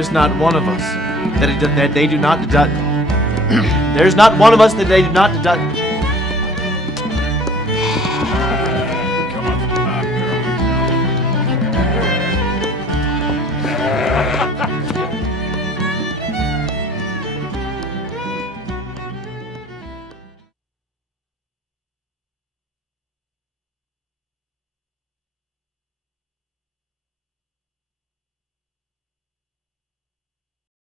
is not one of us that they do not deduct. There is not one of us that they do not deduct.